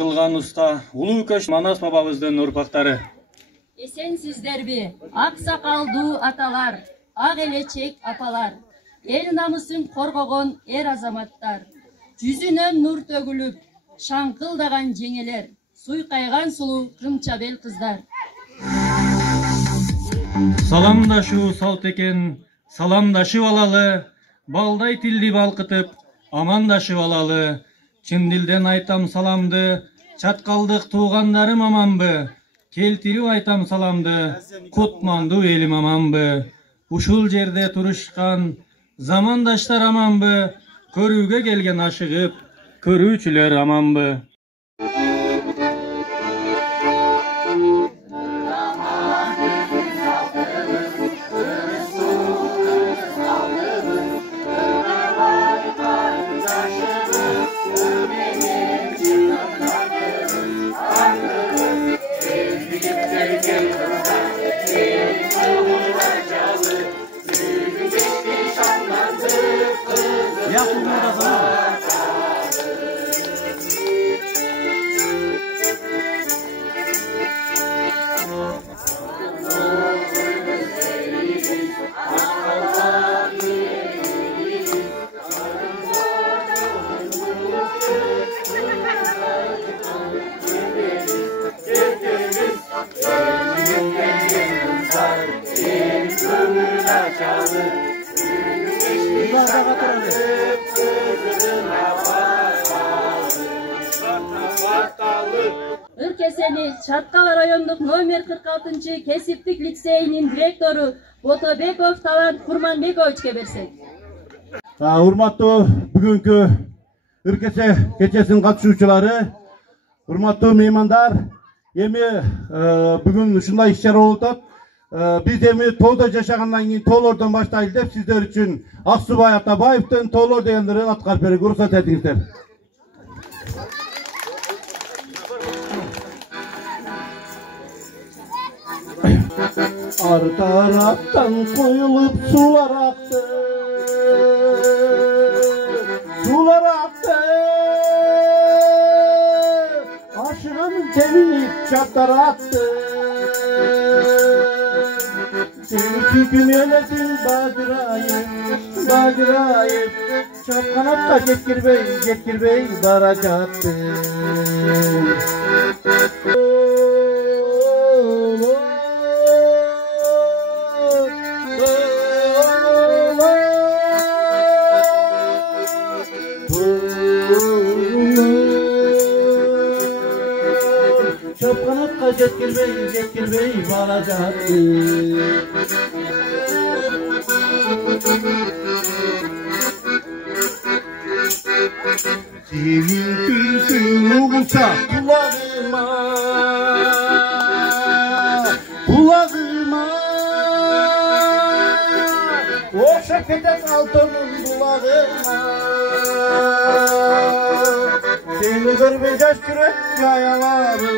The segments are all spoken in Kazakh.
кылган уста улуу көч Манас бабабыздын урпактары. Эсенсиздерби, ак сакалдуу аталар, ак элечек апалар, эл намысын коргогон эр азаматтар, жүзүнөн нур төгүлүп, шаңкылдаган жеңелер, суйкайган сулуу кымчабел кыздар. Саламдашуу салт экен, саламдашып алалы, балдай тилди балкытып, амандашып алалы. Чын дилден айтам саламды, чаткалдык туугандарым аманбы, келтирип айтам саламды, кутмандуу элим аманбы. Ушул жерде турушкан замандаштар аманбы, көрүүгө келген ашыгып, көрүүчүлөр аманбы. Ыркесени Чаткал райондук номер 46 кесиптик лицейинин директору Ботобеков Талант Курманбековичке берсек. Урматтуу бүгүнкү Ыркесе кечесинин катышуучулары, урматтуу меймандар, эми бүгүн ушундай иш-чара болуп атат. Биз эми тоодо жашагандан кийин тоолордон баштайлы деп сиздер үчүн Аксубай Атабаевдин тоолор дегендерин аткарып берүүгө уруксат этиңиздер. Ар тараптан коюлуп сулар акты, сулар акты, ашыгын темип чаптар атты. Сени түйкүн элесин бажырайып, бажырайып, чапканатка жеткирбей бара жатты. Çapkanatка жеткирбей бара жатты. Сенин күлкүң угулса кулагыма, кулагыма, окшоп кетет алтынын булагыма. Seni görmey жаш жүрөк жаялары,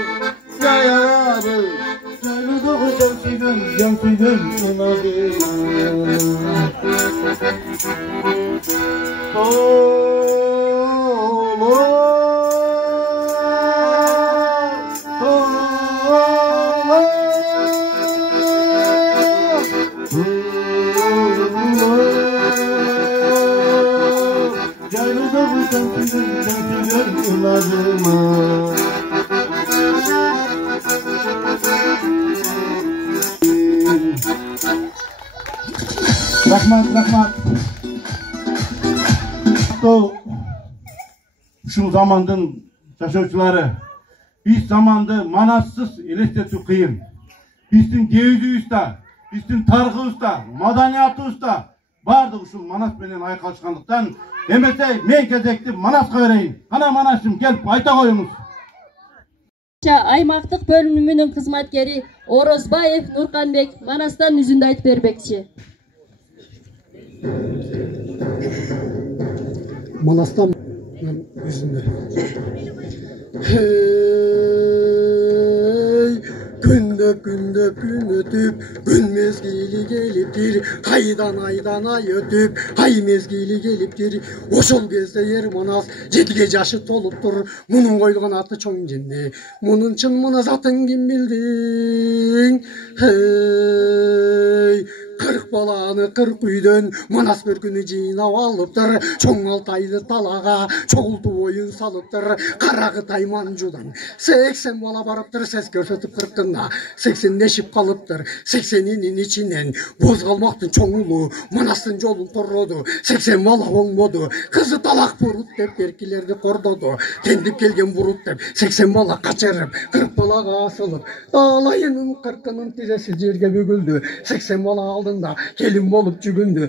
жаялары, жайлуудагы жан сүйгөн сунагы. Rahmat. Şu zamandın yaşauşçuları, biz zamandı manassız elestetü kıyın. Bizдің деуді usta, bizдің тарғы usta, madaniyatı usta, bardı şu Manas menен aykalışkanlıktan, emese men кезекті Manaska vereyim. Ana Manas'ım gelip ayta koyunuz. Аймактык бөлүмүнүн кызматкери Орозбаев Нурканбек Манастан үзүндү айтып бербекчи. Manas'tan yüzünde. Hey, günde gün ötüp, gün mezgili geliptir. Hayda айдан ай өтүп, ай мезгили келиптир. Ошол кезде ер манас 7 жашы толуптур. Мунун койлгон аты чоң жинди. Мунун чын мына затын ким билдиң? 40 баланы 40 үйдөн манас bir күнү жыйнап алыптыр. Чоң Алтайды талага чогулту оюн салыптыр. Карагы Тайманжудан 80 бала барыптыр. Сес көрсөтүп 40-тында 80 нешип калыптыр. 80-inin ичинен Бозгалмактын чоң улу манастын жолун торроду. 80 бала оңбоду. Кызы талак бурут деп беркилерди кордоду. Тендип келген бурут деп 80 бала качырып 40 балага асылып. Алайынын 40-ынын тизеси жерге бөгүлдү. 80 бала алдында келин болуп жүгүндү.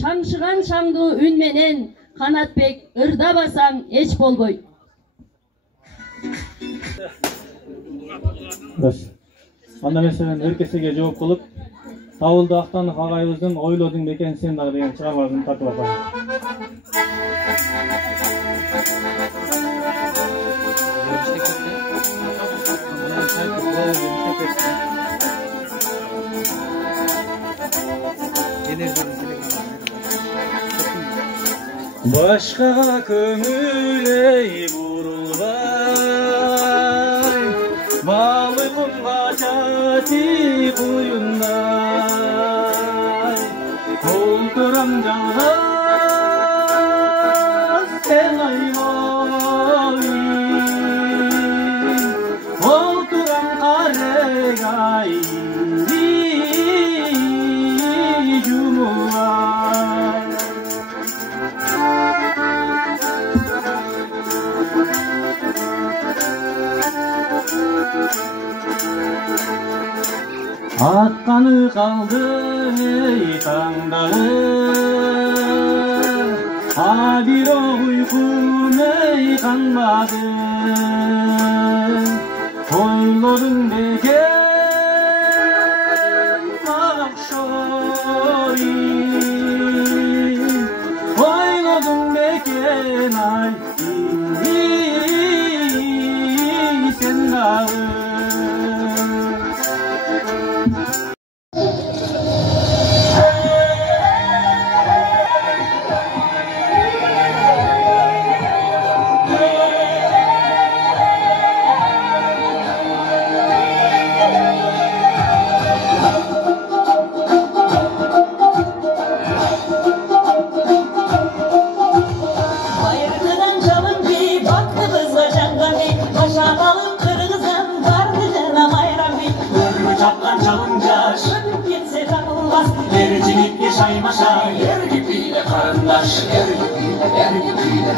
Şamşıgan şamdu ün menen Kanatbek ırda basam eç bolboy. Анда меселен эркесиге жооп кылып, Табылды Актанов агайыбыздын ойлодуң бекен сен дагы деген чыгармасын тартып атам. Başka köngüle vurulay, balığın kaçati kuyunday, olduram canım sen ayvay, olduram karegay yumulay. Atkanı kaldı ey tangdağı, bir o uykum ey kanmadı. Toyların beken akşoy, toyların beken ay sen dağı. Yer gibiyle karındaş, yer gibiyle, yer gibiyle,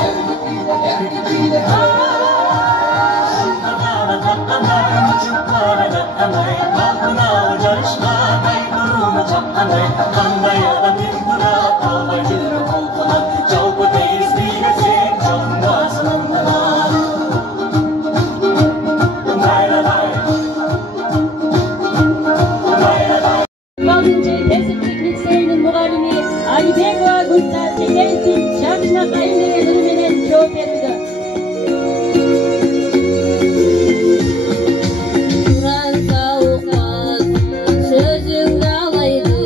yer gibiyle, yer gibiyle. Şunlara takkanay, çuklara takkanay, kalkına ucarışkanay, duruma çapkanay, kanday adam indura, kalmay yürü kolkuna, çavbu deyiz bilesek, çongasının kınar. Laylalay, laylalay. Altıncı Kesiplik Liseğinin muallimi Alibekova Gülsar Çekensin şarkına kayınlığı durumenen cevap verildi. Kur'an savukmaz, sözün dalaydı,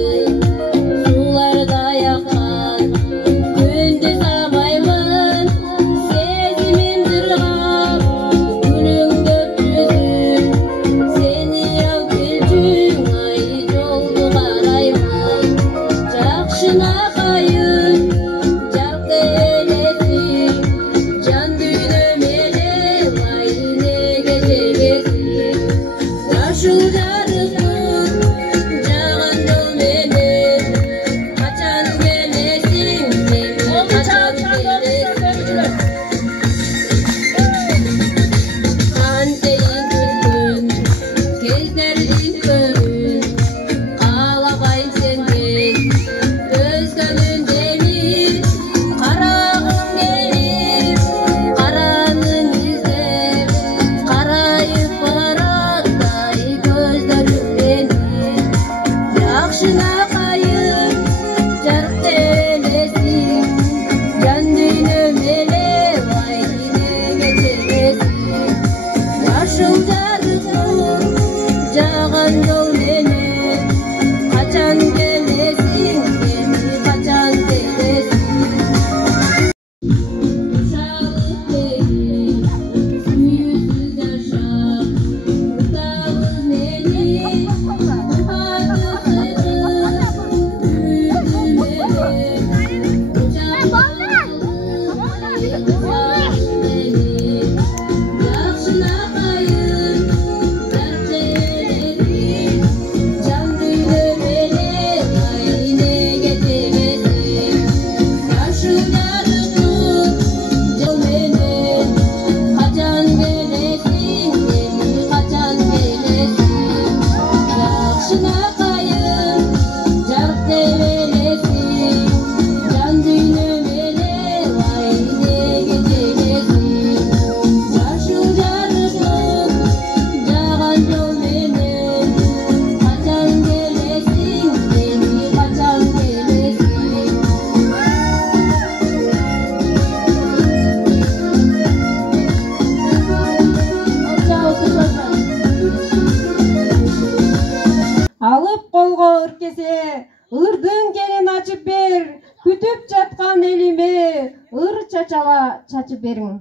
күтүп жаткан элиме ыр чачала чачып бериң.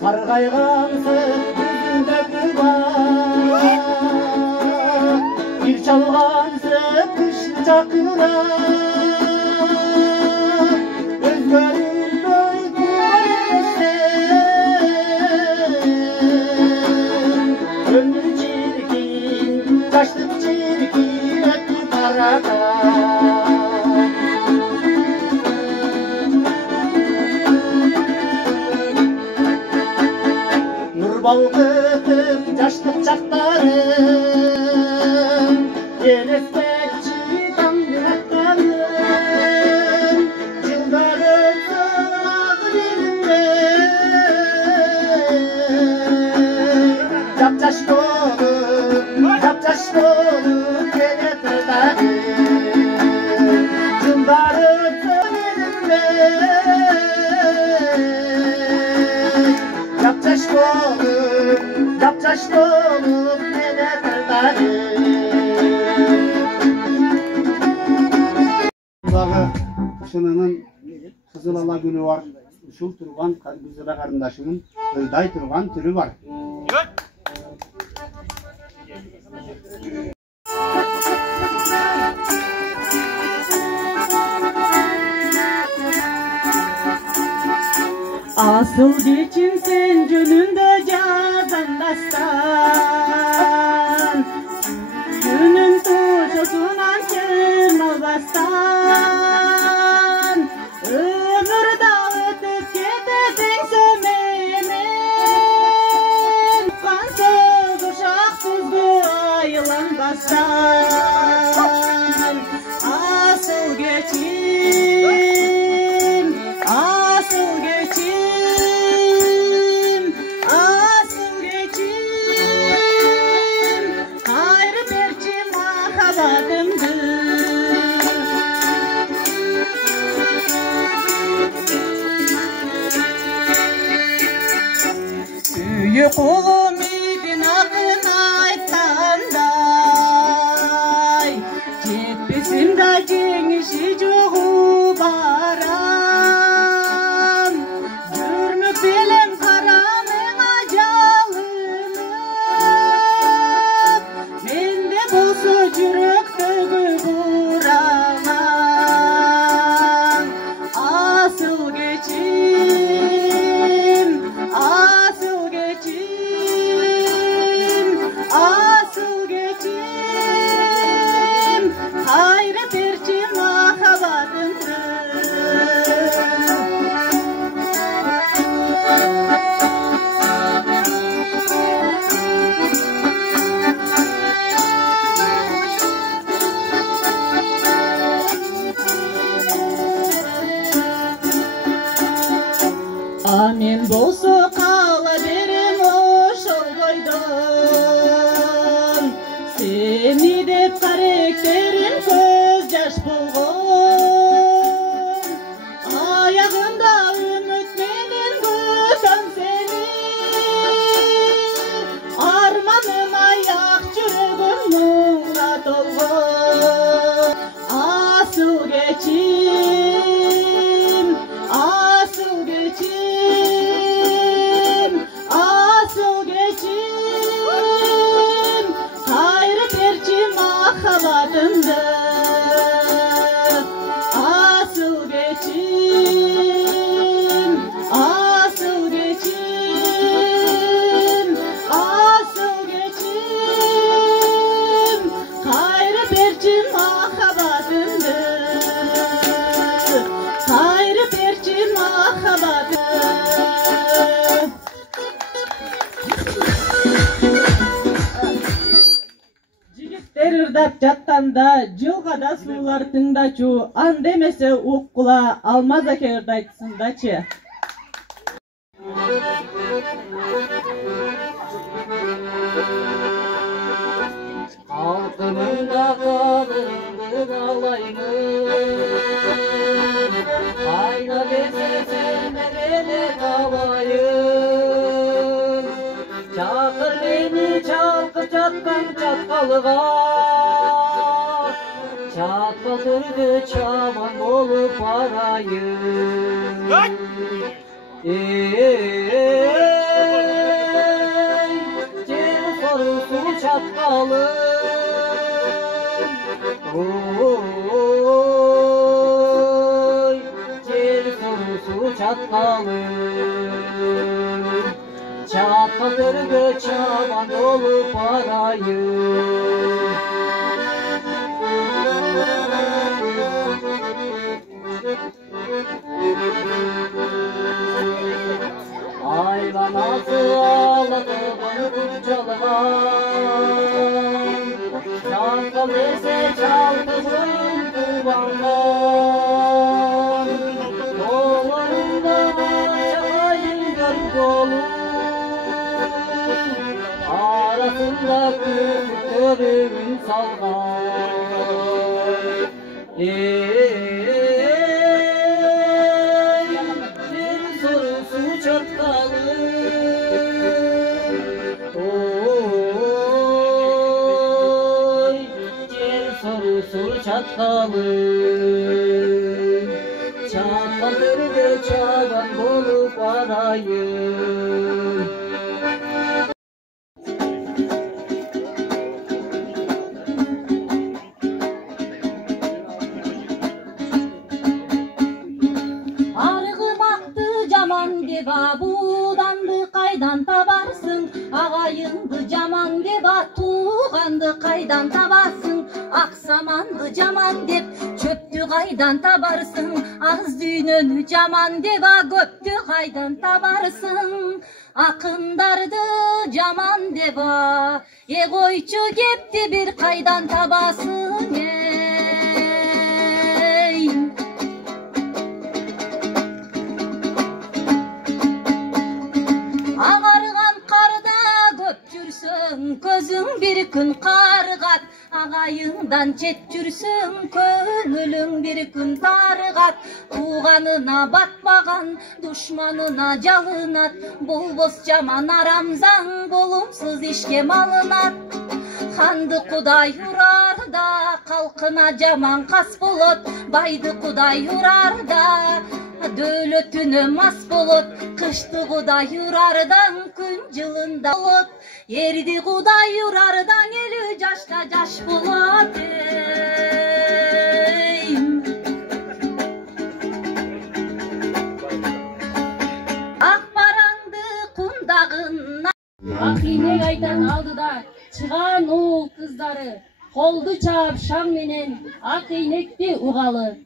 Sargaygan sık yüzündeki bağ, bir çalgan sık kış çakırar. Gözlerim doydular ömür çirkin, taşlık çirkin etti karada. Nur balkıtıp taşlık çaklarım, gelestekçi damgıraklarım, yıllar ötsün ağır elimde. Yaptaş dolup gene tırdarım, yıllar ötsün elimde. Yaptaş dolup gene tırdarım. Дағы Шынының қызыл ала гүлі бар, ұшыл тұрған күзіра қарындашының ылдай тұрған түрі бар. Asıl geçin sen jönündө жазан дастан, Günün tuşusundan çırmalbastan, Ömür dağıtıp ketedin sömemen, Kansız uşaksızdı ayılanbastan. Asıl geçin, asıl geçin, asıl geçin, hayrı berçi mahabatımdır. Süyü kulum idin akın ayttanday, Jetpesimda jеңиши жогу барам, Жүрмөк белем карамыңа жалынып, Менде болсо жүрөктөгү бураман. Асыл geçim, asıl geçim, asıl geçim, hayrı berçi mahabatımdır. Amen bolso kala berem oşol boydon, Seni dep karakterin көз жаш болгон, Ayağında ümit menen күтөм seni, Armanım ayak жүрөгüm muңга толгон. Asıl geçim, asıl geçim, asıl geçim, hayrı berçi mahabatımdır. Asıl geçim, asıl geçim, asıl geçim, hayrı berçi mahabatımdır. Hayrı berçi mahabatımdır. Жигиттер ырдап жатканда жылгада суулар тыңдачу, анда эмесе уккула Алмаз аке ырдайтсындачы. Altımında kalırdı alayım, ayna verse sen de beni alayım. Çakır beni çalkı çatkan çatkalığa. Çatkal türlü çaman olup arayın. Cem sorusu çatkalın. Cem sorusu çatkalın. Çatkal türlü çaman olup arayın. Hayvanası ağlatıp kurcalayan. Çatkal ise çaldı boyun kurbandan. Kollarında çakayın görüp olur. Arasında küçüklerin salgan. Bir sorusu çatkalın. Oy, bir sorusu çatkalın. Çatkalır ve çaban bulup arayın. Budandı kaydan tabarsın, ağayındı caman dep, tuğandı kaydan tabarsın, aksamandı caman dep, çöptü kaydan tabarsın, az düğününü caman dep, göptü kaydan tabarsın, akındardı caman dep, koyçu gepti bir kaydan tabasın. Ağargan karda göp жүrsün, közün bir gün kargat. Ağayından çet жүrsün, köngülün bir gün targat. Tuğanına batmagan, düşmanına jalınat. Bulbos jaman aramzan, bolumsuz işke malınat. Handı Kuday urar da, kalkına jaman kas bolot. Baydı Kuday urar da, dövlötünü mas bolot. Kıştı Kuday urardan, gün жылында болот. Ерди Kuday urardan, 50 жашта жаш болот. Ак бараңды кундагына, ак ийнек айдан алдыда чыган уул кыздары, колду чаап шам менен ак ийнекти угалы.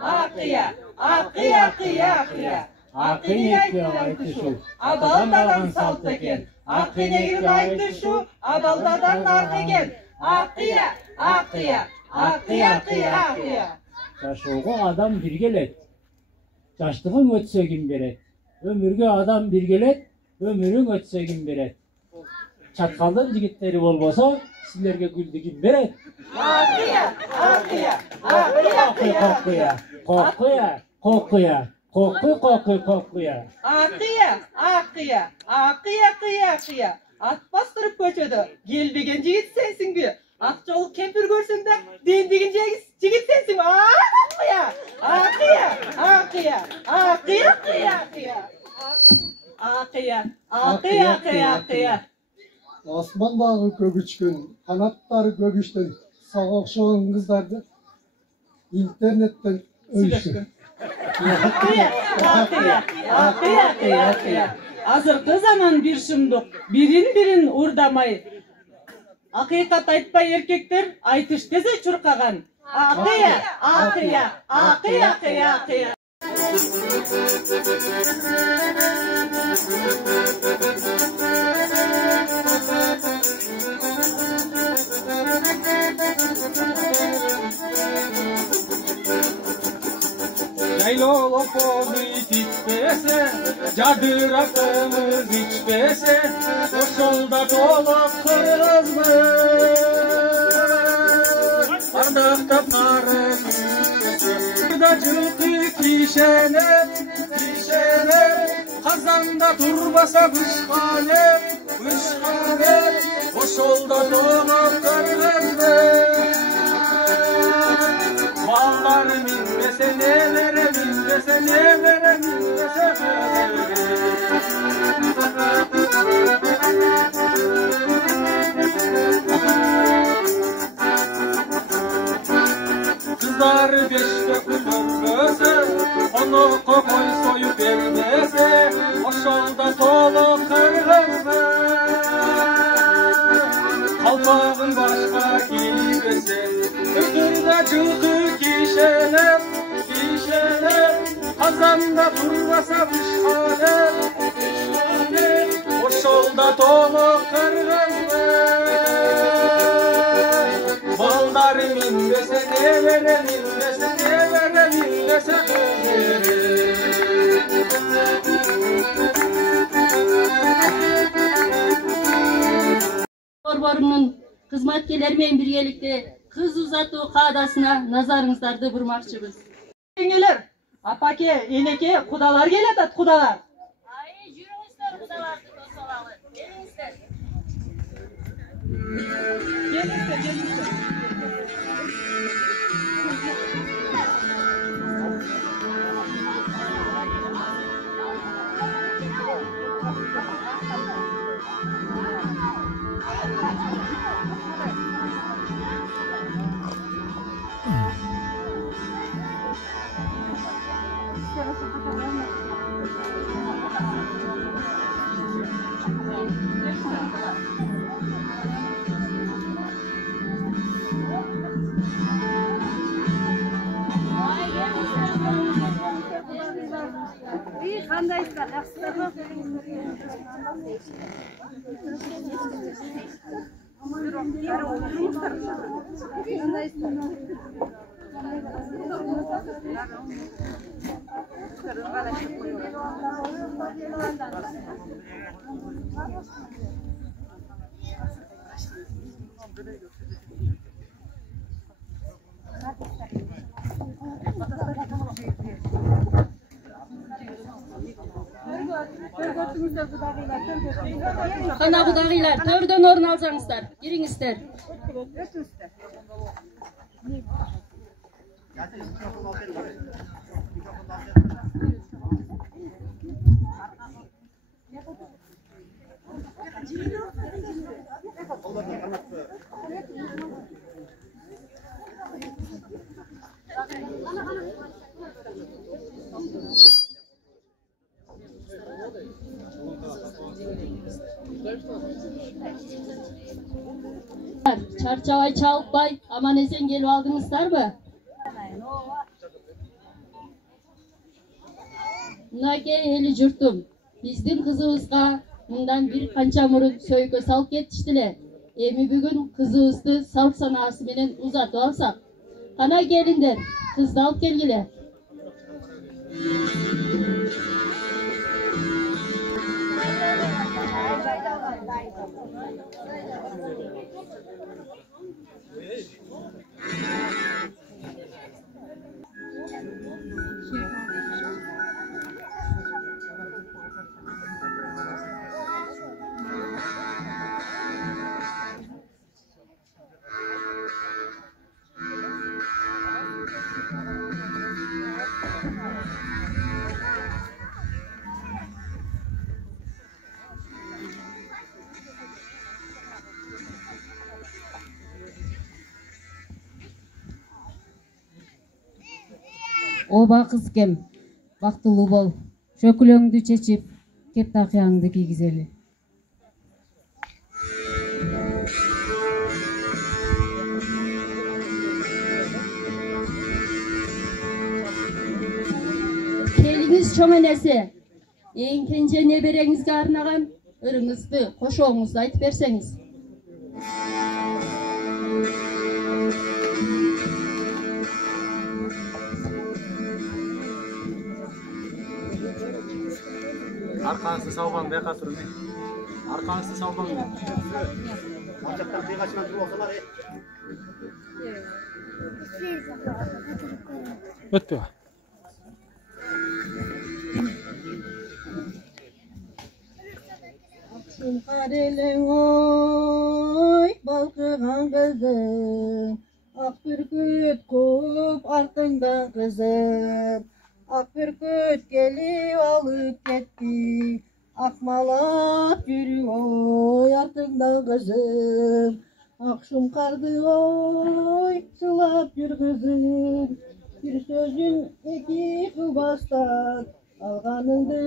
Акыя, акыя, акыя, акыя. Ак ийнекти айтышу, адалдадан салт экен. Ак ийнегин айтышу, адалдадан нарк экен. Акыя, акыя, акыя, акыя, акыя. Жашоого адам биргелет. Жаштыгың өтсө ким берет? Өмүргө адам биргелет, өмүрүң өтсө ким берет? Чаткалдын жигиттери болбосо, силерге гүлдү ким берет? Акыя, акыя, акыя, Кокуя, кокуя, кокуя, кокуй, кокуй, кокуя. Акыя, акыя, акыя, акыя, акыя. Ат бастырып көчөдө, келбеген жигит сенсиңби? Ак жол кемпир көрсөң да, дендеген жигит сенсиң. Акыя, акыя, акыя, акыя, акыя, акыя. Акыя, акыя, акыя, акыя. Асмандағы көгүчкөн, канаттары көгүчтөн сага окшогон кыздарды интернеттен өйүшкөн. Акыя, акыя, акыя, акыя, акыя. Азыркы заман бир шындык, бирин урдамай. Акыйкат айтпай эркектер айтыш десе чуркаган. Акыя, акыя, акыя, акыя, акыя. Yaylolop onu gitmese, cadırapımız içmese, koşulda dolup kırmızı. Ardakta parım, da cılkı kişenep, kazanda turbasa bışkanep, Kalpağın başka giymesen, Kırkırda çılgı kişeler, Kazanda durmasa pişhaner, O şolda dolu kırgızlar. Baldarım indese ne verem indese, ne verem indese kızım. Borborumun xizmatkerleriмен birgelikte kız uzatуу kaadasına nazarыңыздарды бурмакчыбыз. Еңелер, апаке, енеке, құдалар келеді, құдалар. Жүріңіздер құдаларды тосалалы. Келіңіздер. Кандайсыздар, жакшысыздарбы? Кана кудагыйлар, төрдөн орун алсаңыздар, кириңиздер. Çarçabay Çalıkbay, aman esen gelip aldыңыздарбы? Мынакей эли журтум, биздин кызыбызга мындан бир канча мурун сөйкө салып кетиштиле. Эми бүгүн кызыбызды салт санаасы менен узатып алсак. Кана келиндер, кызды алып келгиле. Оба кызкем, бактылуу бол. Чөкүлөңдү чечип, кептакыяңды кийгизели. Келиңиz чоң энеси, эң кенже небереңизге арнаган ырыңызды, кошооңузду айтып берсеңиз. Arkanızı savban be katırın. Arkanızı savban be. Öttü. Kareleng oy balkıgan kızım, ak bürküt kup артыңдан kızım. Ak bürküt gelip alıp gitti, akmalak yürü oy артыңдан kızım. Akşam kardı oy sılap yür kızım, bir sözün iki kıbastan. Alganыңды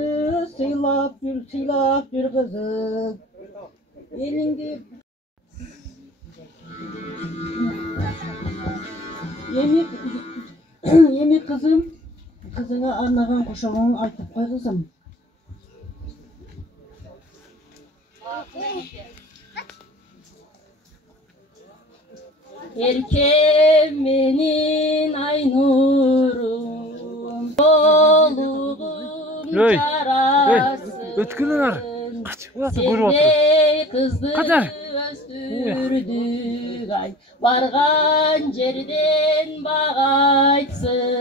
сыйлап жүр кызым. Элиңди Эми кызым, кызыңа арнаган кошогоңду айтып кой кызым. Erkem menin aynurum, yolugum çarasın. Ötkünler. Sende kızdı östürdük ay, bargan жерден bagaytsın.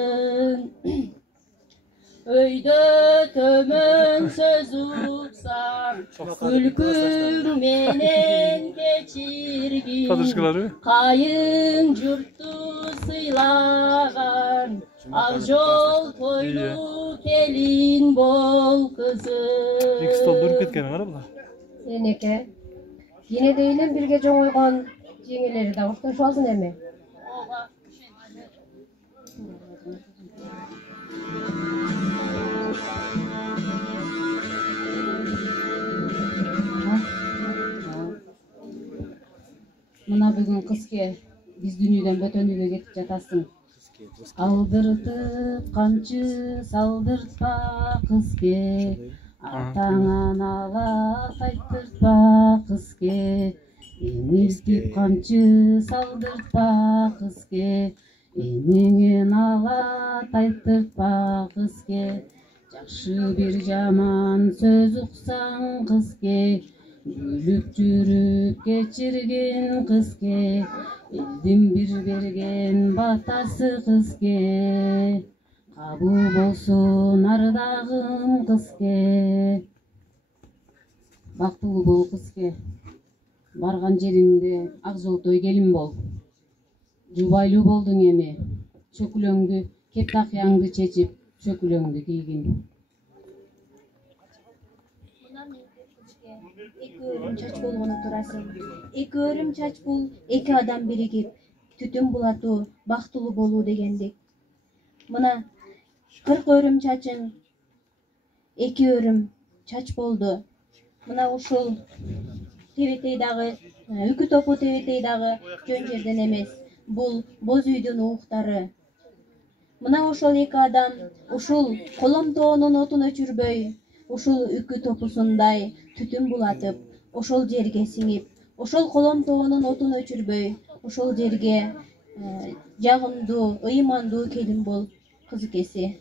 Öyde tömön söz uksam, külküm menen geçirgin. Kayın jurttu sıylagan, ak jol toylu kelin bol kızım. Seneke, yine değilim bir gece oygan jengeleri de uçtaş olsun emi. Mına бүгүн кызке, биз дүнүйдөн бөтөнүгө кетип жатасың. Алдыртып камчы салдыртпа кызке, атаңан ала кайттыртпа кызке. Эмиртип камчы салдыртпа кызке, энеңен ала тайттыртпа кызке. Жакшы бир жаман сөз уксаң кызке, Gülüp жүрүп кечирген кызке, элдин бир берген батасы кызке. Кабыл болсун ардагым кызке. Бактылуу бол кызке. Барган жериңде ак жолтой келин бол. Жубайлуу болдуң эми. Чөкүлөңдү, кептакыяңды чечип, чөкүлөңдү кийгин. Эки өрüm чач болгону турасың. Эки өрüm чач бул эки адам биригип түтүн булатуу, бактылуу болуу дегендик. Мына 40 өрüm чачың эки өрüm чач болду. Мына ушул тебетей дагы, үкү топу тебетей дагы жөн жерден эмес. Бул боз үйдүн ууктары. Мына ошол эки адам ушул коломтоонун отун өчүрбөй, ушул үкү топусундай түтүн булатып, ошол жерге сиңип, ошол коломтоонун отун өчүрбөй, ошол жерге жагымдуу, ыймандуу келин бол кызыкеси.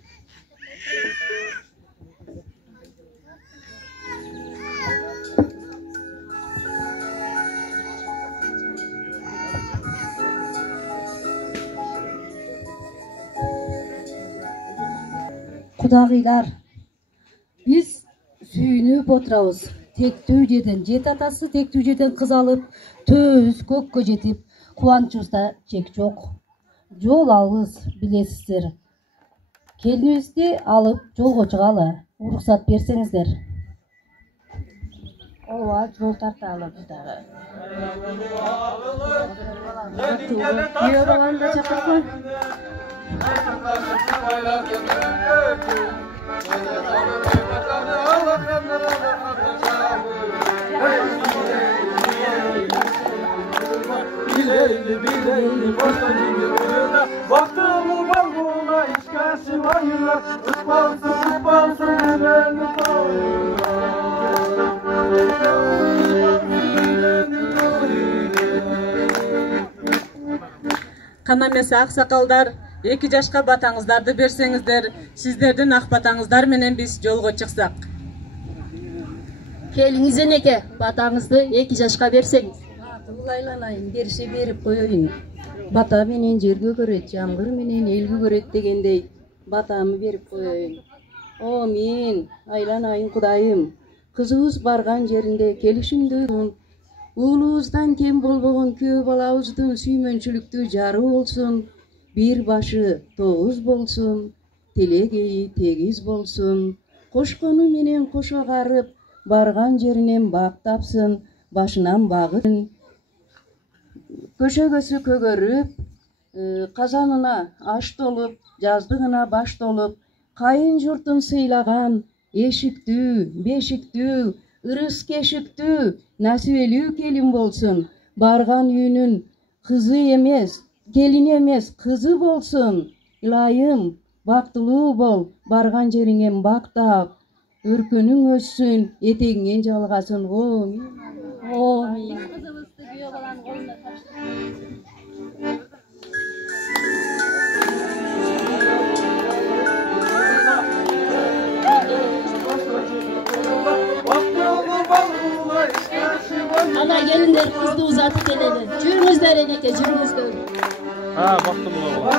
Kudagılar, biz sүйүнүп отурабыз. Тектүү жерден, жет атасы тектүү жерден кыз алып, төз көккө жетип, кубанычыбызда чек жок. Жол алыс, билесиздер. Келинибизди алып жолго чыгалы, уруксат берсеңиздер. Ооба, жол тарталы биз дагы. Күйөө баланы да чакыркой. Bileyli boştan yürüdü, baktığımı balgona işkası bayılar, ıspansın beni Кана эмесе аксакалдар, 2 жашка батаңыздарды берсеңиздер, сиздердин ак батаңыздар менен биз жолго чыксак. Келиңиз энеке, батаңызды 2 жашка берсеңиз. Айланайын, берсе берип коеюн. Бата менен жерге көрөт, жамгыр менен элге көрөт дегендей, батамы берип коеюн. О, мен айланайын Кудайым, кызыбыз барган жеринде келишимдүү, уулубуздан кем болбогон күйөө балабыздын сүймөнчүлүктүү жары болсун, бир башы тогуз болсун, телегеи тегиз болсун, кошкону менен кошо карып, барган жеринен бак тапсын, башынан багын, көшөгөсү көгөрүп, казанына аш толуп, жаздыгына баш толуп, кайын журтун сыйлаган, эшиктүү, бешиктүү, ырыс кешиктүү, насибелүү келин болсун, барган үйүнүн kızı emez, gelini emez, kızı bolsun. İlayım, baktılуу bol, bargan jeriңe bактап, өркөнүң өссүн, этегиңен жалгасын. Амин. Kızımızdı güyo balan koluna Ana gelinler kızdı uzatıp geleli. Cürümüzler eneke, cürümüzler. Ha, baktım oğlum.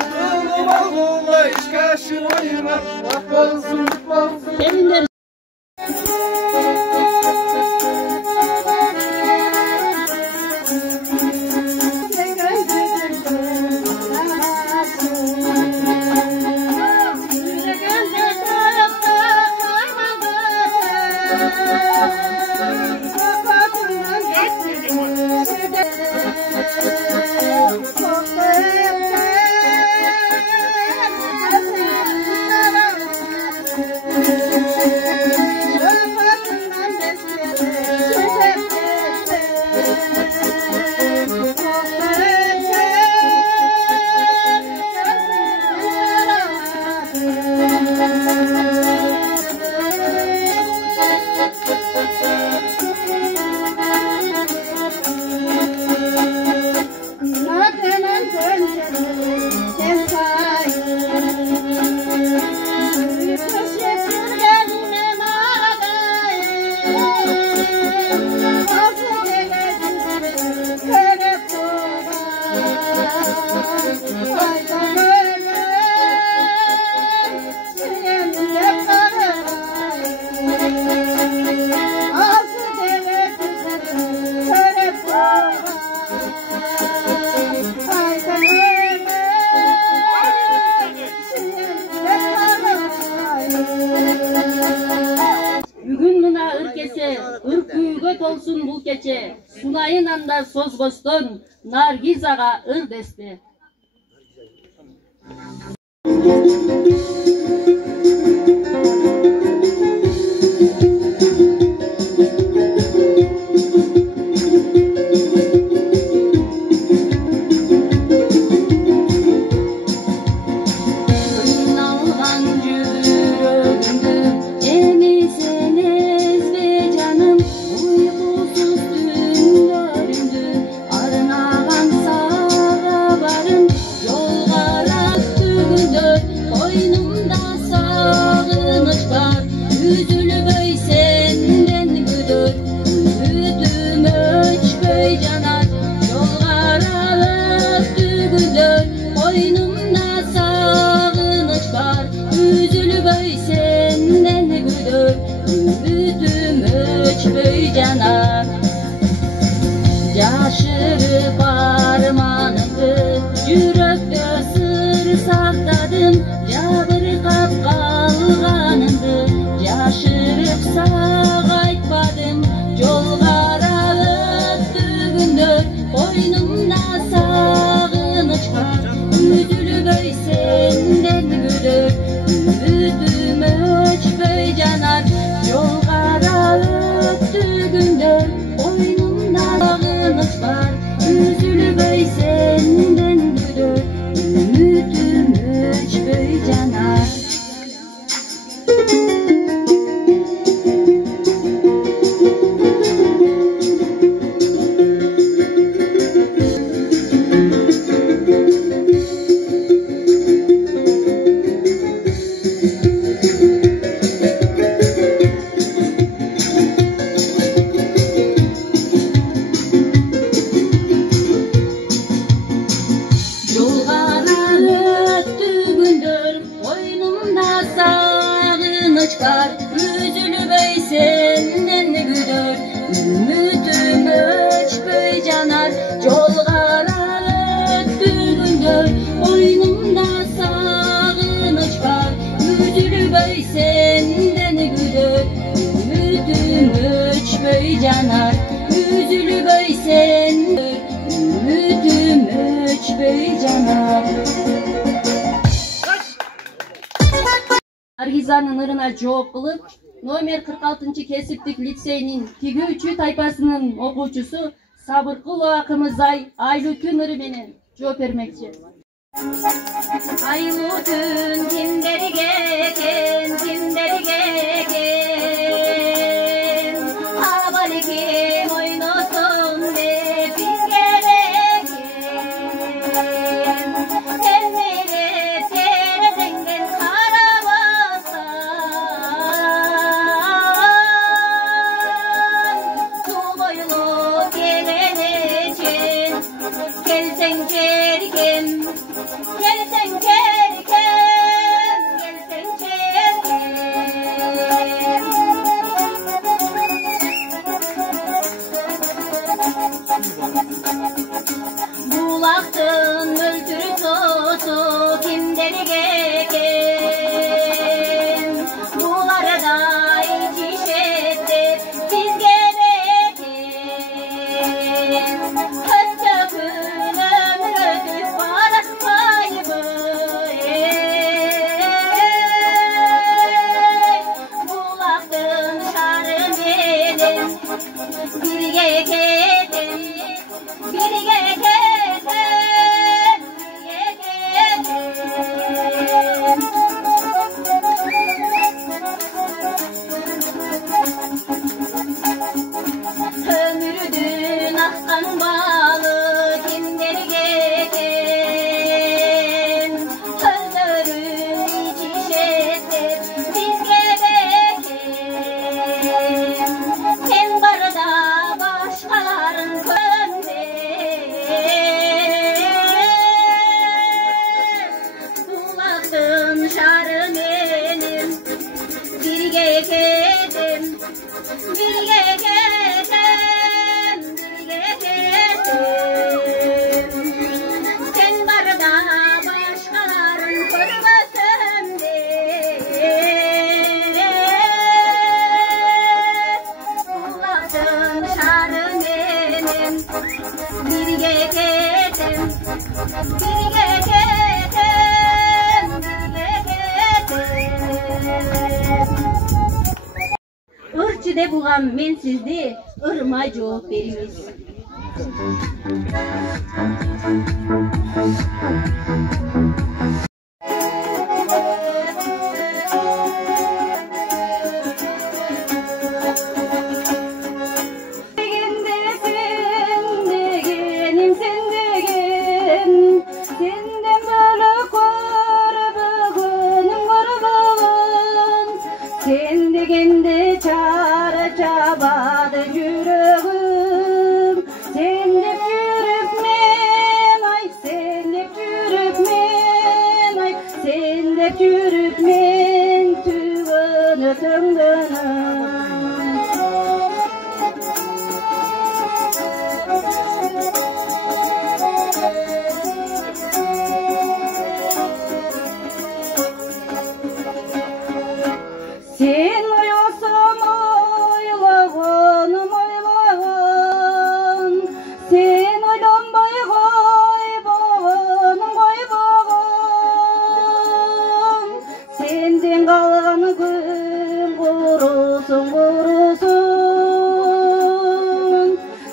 Gelinler olsun bu keçe, sunayın anda sozgoston, Nargiz ağa ır deste. Nargizanın ırına жооп kılıp, номер 46 kesiplik liseyinin Тигүүчү тайпасынын окуучусу Sabır kıl akımızday aylı tün ırı menen жооп бермекчи. Aylı tün kimderiге eken, kimderiге eken. Abali kim oynosun dep bizge beken. Emmere terezengen karabasan. Su boylu geleneçen, gelsen kerken. Gelsen kerken, gelsen kerken. Bulaktın mültürü sosu kimderiге eken. Bularda içişette bizge beken. Kaçça gün ömür ötüp baratmay Bulaktın şarı menen birge keten, birge keten, birge keten. Ömrüdün akkan balı kimderiге eken. Sözlerin içişette bizge beken. Sen barda başkaların könde. Dulaktın şarı menen birge keten, birge keten, birge keten. Sen barda başkaların körmösün de. Dulaktın şarı menen birge keten, birge keten, birge keten. Irçıde bulan men sizdi ırma жооп бериңиz. Senden bölük var bugünüm var bugün. Sen degende çare çabadı yüreğim. Sen dep yürüp men ay, sen dep yürüp men ay, sen dep yürüp men tügünü tüngünüm. Sen oyasam oylağınım oylağın. Sen oylanmay koybağınım koybağın. Senden kalgan gün kurusun kurusun.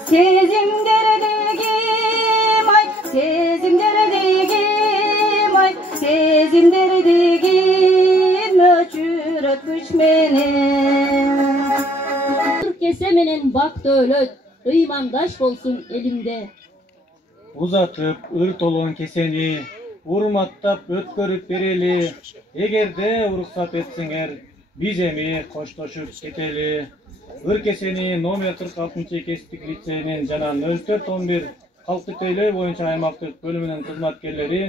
Sezimderdegim ay, sezimderdegim ay, sezimderdegim öçür ötmüş menen. Kese menen bak dövlöt, ıymandaş bolsun elimde. Uzatıp ırt olan keseni urmattap ötkörüp bereli. Egerde уруксат etsiңер, biz emi koştoşup keteli. Ыр keseni номер 46 кесиптик лицейинин жана 0411 калктык тейлөө боюнча аймактык бөлүмүнүн кызматкерлери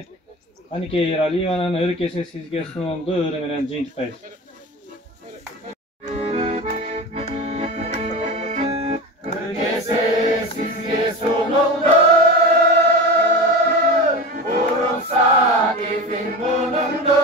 Канике Ералиеванын ыр кесе сизге сунулду. Ыры менен жыйынтыктайбыз. Ыр кесе сизге сунулду. Уруксат этиң мунунду.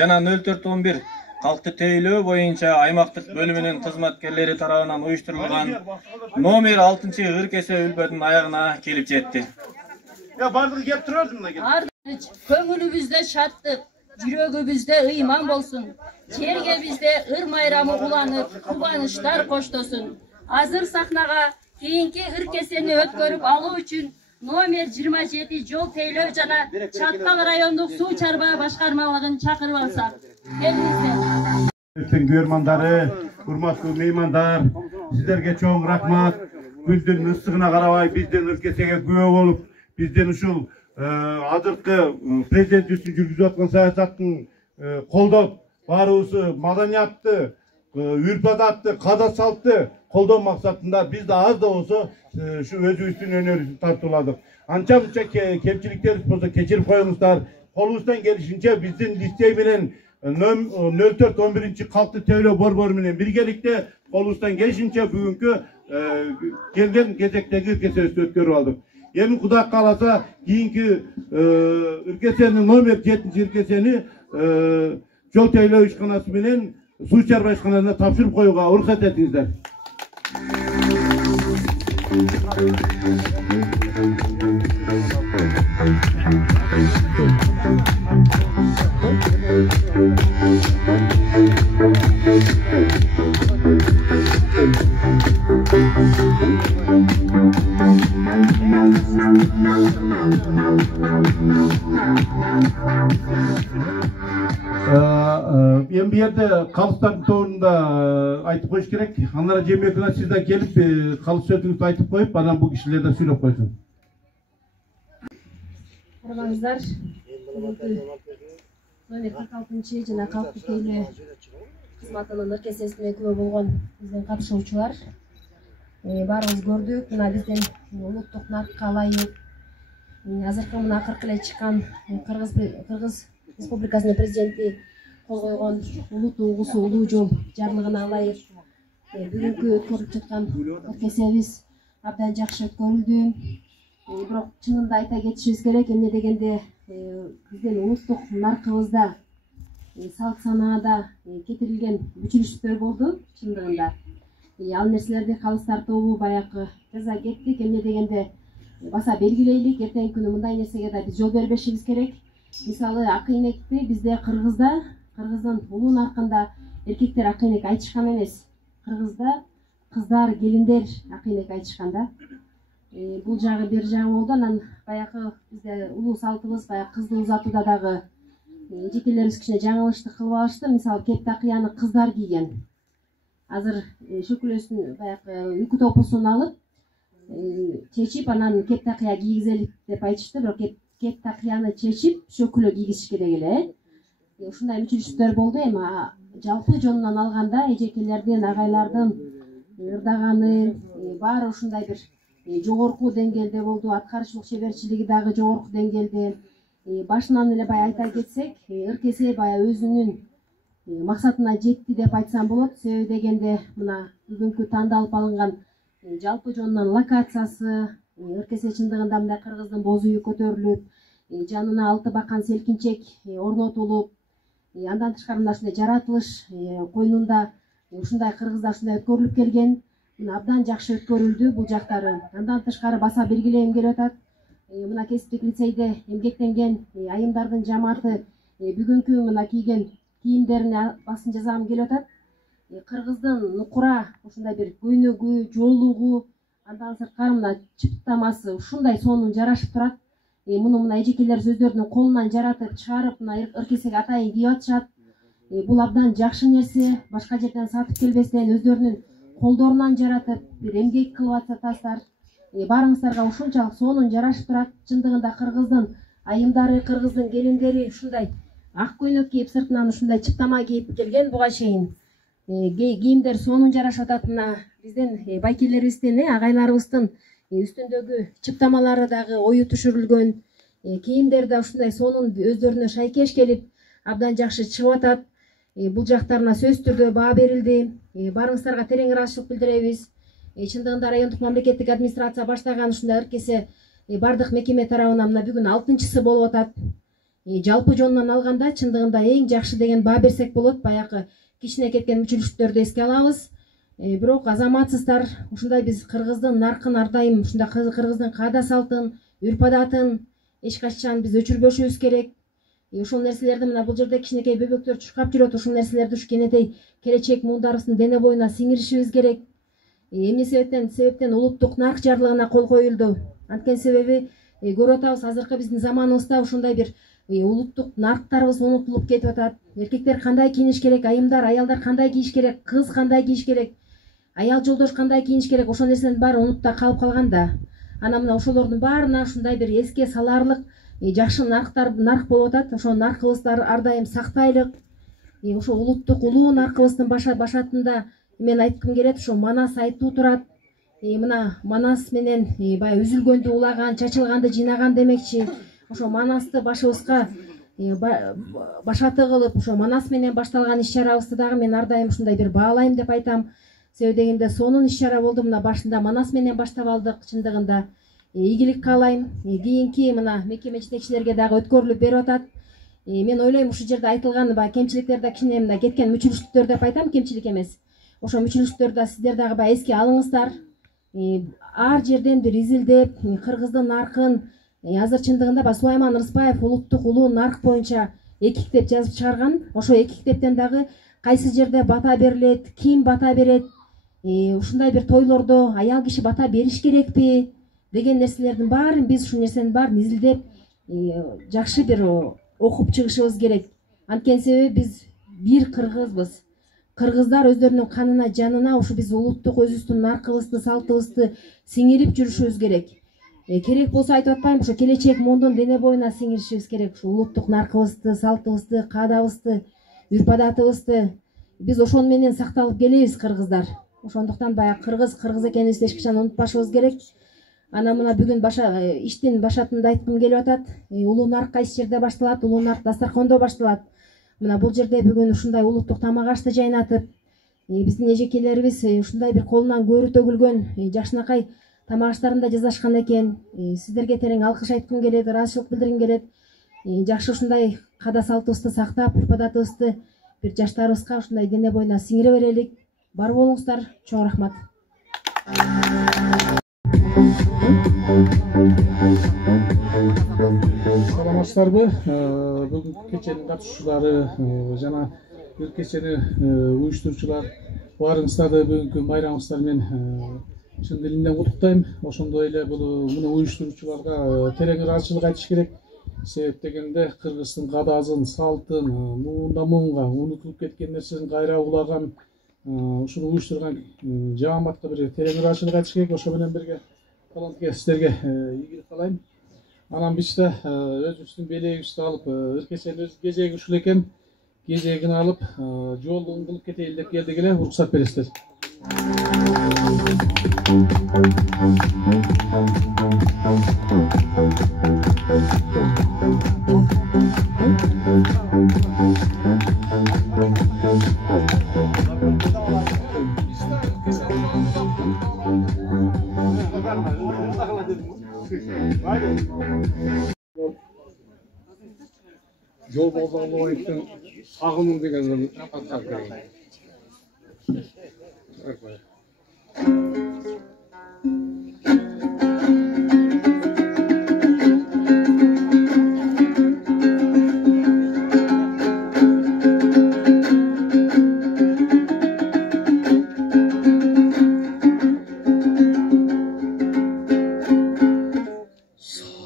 Жана 0411 калкты тейлөө боюнча аймактык бөлүмүнүн кызматкерлери тарабынан уюштурулган номер 6 ыркесе үлпөдүн аягына келип жетти. Бардыгы келип турабыз мына. Көңүлүбүздө шаттык, жүрөгүбүздө ыйман болсун. Жерге бизде ыр майрамы уланып, кубанычтар коштосун. Азыр сахнага кийинки ыркесени өткөрүп алуу үчүн номер 27 жол тейлөө жана Чаткал райондук суу чарба башкармалыгын чакырып алсак. Келиңиздер. Көрмандары, урматтуу меймандар, сиздерге чоң рахмат. Күздүн ысыгына карабай бизден ыркесеге күбө болуп, бизден ушул азыркы президентибиздин жүргүзүп аткан саясаттын колдоп, баарыбызды маданиятты, үрп-адатты, када салтты колдоо максатында биз да аз да болсо şu özümüzün önerizi tartıladık. Anca bunca kemçiliklerimiz bolsa keçirip koyuңuzдар. Kolumuzdan gelişince bizden listeye bilen 04-11 kalktı teylөө borbor menен birgelikte kolumuzdan gelişince bugünkü gelgen gezekteki ırkeseni ötkörüp aldık. Emin Kuda kalasa kийинки ırkesenin номер 7 ırkeseni жол тейлөө ишканасы менен суу чарба ишканасына тапшырып коюуга уруксат этиңиздер. Endi bu yerde kalыстардын тобунда айтып коюш керек. Анара жемекина сиз да келип калыс сөзүңүздү айтып коюп, анан бул кишилер да сүйлөп койсун. Арбаңыздар, номер 46 жана калкты тейлөө кызматынын ыркесесине күбө болгон биздин катышуучулар баарыбыз көрдүк. Мына биздин улуттук наркка ылайык азыркы мына акыркы эле чыккан Кыргыз Республикасынын президенти кол койгон улуу тугусу улуу жол жарлыгына ылайык бүгүнкү өткөрүлүп жаткан ыркесебиз абдан жакшы өткөрүлдү. Бирок чынында айта кетишибиз керек, эмне дегенде биздин улуттук наркыбызда салт санаада кетирилген бүчүлүштөр болду чындыгында. Ал нерселерди калыстар тобу баягы жаза кеттик. Эмне дегенде баса белгилейлик, эртеңки күнү мындай нерсеге да биз жол бербешибиз керек. Мисалы акыйнекти бизде Кыргыздын улуу наркында эркектер акыйнек айтышкан эмес. Кыргызда кыздар, келиндер акыйнек айтышкан да. Бул жагы бир жагы болду. Анан баягы бизде улуу салтыбыз баягы кызды узатууда дагы жекелерибиз кичине жаңылыштык кылып алышты. Мисалы кепти акыяны кыздар кийген. Азыр шөкүлөсүн баягы үкү топусун алып чечип анан кепти акыя кийгизелик деп айтышты. Бирок кепти акыяны чечип шөкүлө кийгизишке келе. Ушундай мүчүлүштөр болду. Эми жалпы жонунан алганда эжекелердин, агайлардын ырдаганы баары ушундай бир жогорку деңгээлде болду. Аткарышчылык шеберчилиги дагы жогорку деңгээлде. Башынан эле бая айта кетсек, ыркесе бая өзүнүн максатына жетти деп айтсам болот. Себеби дегенде мына бүгүнкү тандалып алынган жалпы жонунан локациясы ыркесе чындыгында мындай Кыргыздын боз үйү көтөрүлүп, жанына 6 бакан селкинчек орнотулуп, андан тышкары мына ушундай жаратылыш койнунда ушундай Кыргызда ушундай өткөрүлүп келген. Мына абдан жакшы өткөрүлдү бул жактары. Андан тышкары баса белгилегим келип атат. Мына кесиптик лицейде эмгектенген айымдардын жамааты бүгүнкү мына кийген кийимдерине басын жазам келип атат. Кыргыздын нукура ушундай бир көйнөгү, жоолугу, андан сырткары мына чыптамасы ушундай сонун жарашып турат. муну мына эжекелер өздөрүнүн колунан жаратып чыгарып мына ыркесек атайын кийип атышат. Бул абдан жакшы нерсе, башка жерден сатып келбестен өздөрүнүн колдорунан жаратып бир эмгек кылып атасыздар. Баарыңыздарга ушунчалык сонун жарашып турат. Чындыгында кыргыздын айымдары, кыргыздын келиндери ушундай ак көйнөк кийип, сыртынан ушундай чыптама кийип келген буга чейин. Кийимдер сонун жарашып атат. Мына биздин байкелерибиздин, агайларыбыздын үстүндөгү чыптамалары дагы ою түшүрүлгөн. Кийимдер да ушундай сонун өздөрүнө шайкеш келип, абдан жакшы чыгып атат. Бул жактарына сөзсүз түрдө баа берилди. Баарыңыздарга терең ыраазычылык билдиребиз. Чындыгында райондук мамлекеттик администрация баштаган ушундай ыркесе бардык мекеме тарабынан мына бүгүн 6-чысы болуп атат. Жалпы жонунан алганда чындыгында эң жакшы деген баа берсек болот. Баягы кичине кеткен мүчүлүштөрдү эске алабыз. Бирок азаматсыздар, ушундай биз кыргыздын наркын ар дайым, ушундай кыргыздын каада салтын, үрп адатын эч качан биз өчүрбөшүбүз керек. Ошол нерселерди мына бул жерде кичинекей бөбөктөр чуркап жүрөт. Ошол нерселерди ушу кенетей келечек муундарыбыздын дене боюна сиңиришибиз керек. Эмне себептен улуттук нарк жарлыгына кол коюлду? Анткени себеби көрүп атабыз, азыркы биздин заманыбызда ушундай бир улуттук нарктарыбыз унутулуп кетип атат. Эркектер кандай кийиниш керек, айымдар, аялдар кандай кийиш керек, кыз кандай кийиш керек, аял жолдош кандай кийиниш керек, ошол нерсенин баары унутта калып калганда. Ана мына ошолордун баарына ушундай бир эске саларлык жакшы нарк болуп атат. Ошол наркыбызды ар дайым сактайлык. Ошо улуттук улуу наркыбыздын башатында мен айткым келет, ошо Манас айтуу турат. Мына Манас менен баягы үзүлгөндү улаган, чачылганды жыйнаган демекчи. Ошо Манасты башыбызга башаты кылып, ошо Манас менен башталган иш-чарабызды дагы мен ар дайым ушундай бир баалайм деп айтам. Себеби дегенде сонун иш-чара болду. Мына башында Манас менен баштап алдык. Чындыгында ийгилик каалайм. Кийинки мына мекеме жетекчилерге дагы өткөрүлүп берип атат. Мен ойлойм ушул жерде айтылган баягы кемчиликтер да кичине мына кеткен мүчүлүштүктөр деп айтам, кемчилик эмес. Ошо мүчүлүштүктөрдү сиздер дагы баягы эске алыңыздар. Ар жерден бир изилдеп, кыргыздын наркын азыр чындыгында баягы Сулайман Рыспаев улуттук улуу нарк боюнча 2 китеп жазып чыгарган. Ошо 2 китептен дагы кайсы жерде бата берилет, ким бата берет, ушундай бир тойлордо аял киши бата бериш керекпи деген нерселердин баарын биз ушул нерсенин баарын изилдеп жакшы бир окуп чыгышыбыз керек. Анткени себеби биз бир кыргызбыз. Кыргыздар өздөрүнүн канына, жанына ушу биз улуттук өзүбүздүн наркыбызды, салтыбызды сиңирип жүрүшүбүз керек. Керек болсо айтып атпайм, ошо келечек муундун дене боюна сиңиришибиз керек. Ушу улуттук наркыбызды, салтыбызды, каадабызды, үрп адатыбызды биз ошон менен сакталып келебиз кыргыздар. Ошондуктан баягы кыргыз экенибизди эч качан унутпашыбыз керек. Ана мына бүгүн иштин башатында айткым келип атат. Улуу нарк кайсы жерде башталат? Улуу нарк дасторкондо башталат. Мына бул жерде бүгүн ушундай улуттук тамак ашты жайнатып, биздин эжекелерибиз ушундай бир колунан көөрү төгүлгөн жакшынакай тамак аштарын да жасашкан экен. Сиздерге терең алкыш айткым келет, ыраазычылык билдиргим келет. Жакшы ушундай каада салтыбызды сактап, үрп адатыбызды бир жаштарыбызга ушундай дене боюна сиңире берелик. Бар болуңуздар. Чоң рахмат. Саламатсыздарбы? Бүгүнкү кеченин катышуучулары жана ыркечени уюштуруучулар баарыңыздарды бүгүнкү майрамыңыздар менен чын дилимден куттуктайм. Ошондой эле муну уюштуруучуларга терең ыраазычылык айтыш керек. Себеп дегенде кыргыздын каадасын, салтын, муунга унутулуп кеткен нерсесин кайра улаган ушуну уюштурган жааматка бир терең ыраазычылык айтыш керек. Ошо менен бирге талантке сиздерге ийгилик каалайм. Анан бизде өзүбүздүн белегибизди алып, ыркеченин өз кезеги ушул экен. Кезегин алып, жолун кылып кетейин деп келдик эле. Уруксат бересиздер. Жол болғанлығын ағымын деген атқар керек.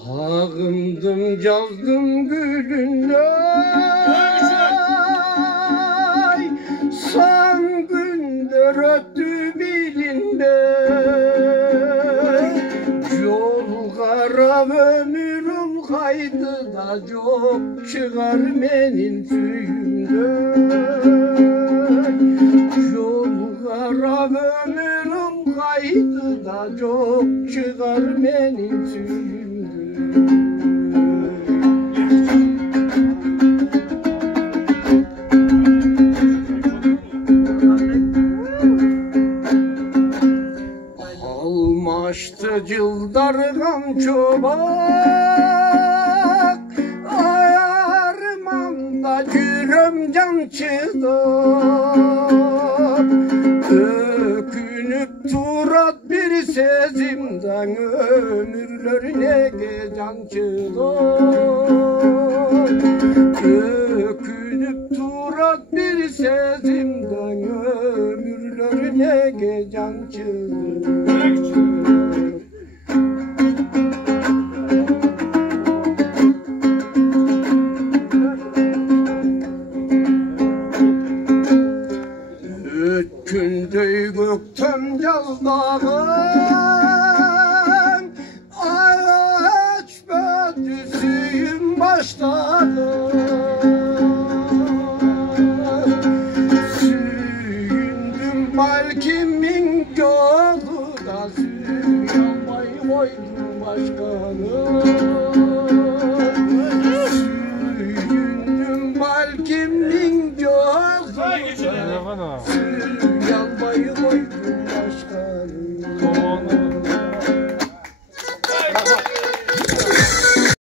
Sağındım yazdım gülünde, san gündür öttü bilinde. Yol kara ömürüm kaydı da çok çıkar benim tüyümden. Yol kara ömürüm kaydı da çok çıkar benim tüyümden. Almaştı cıldargan çoban, ayarmanda gürüm can çıdap. Ökünüp turat bir sezimden ömürlerine can çıdap. Ökünüp turat bir sezimden ömürlerine can çıdap. Ötkündey gökten yazdağın, ay açma düzüyüm başladı. Süyündüm balkimin yolu da süyalmayı koydum başkanım. Süyündüm balkimin yolu da süyalmayı koydum.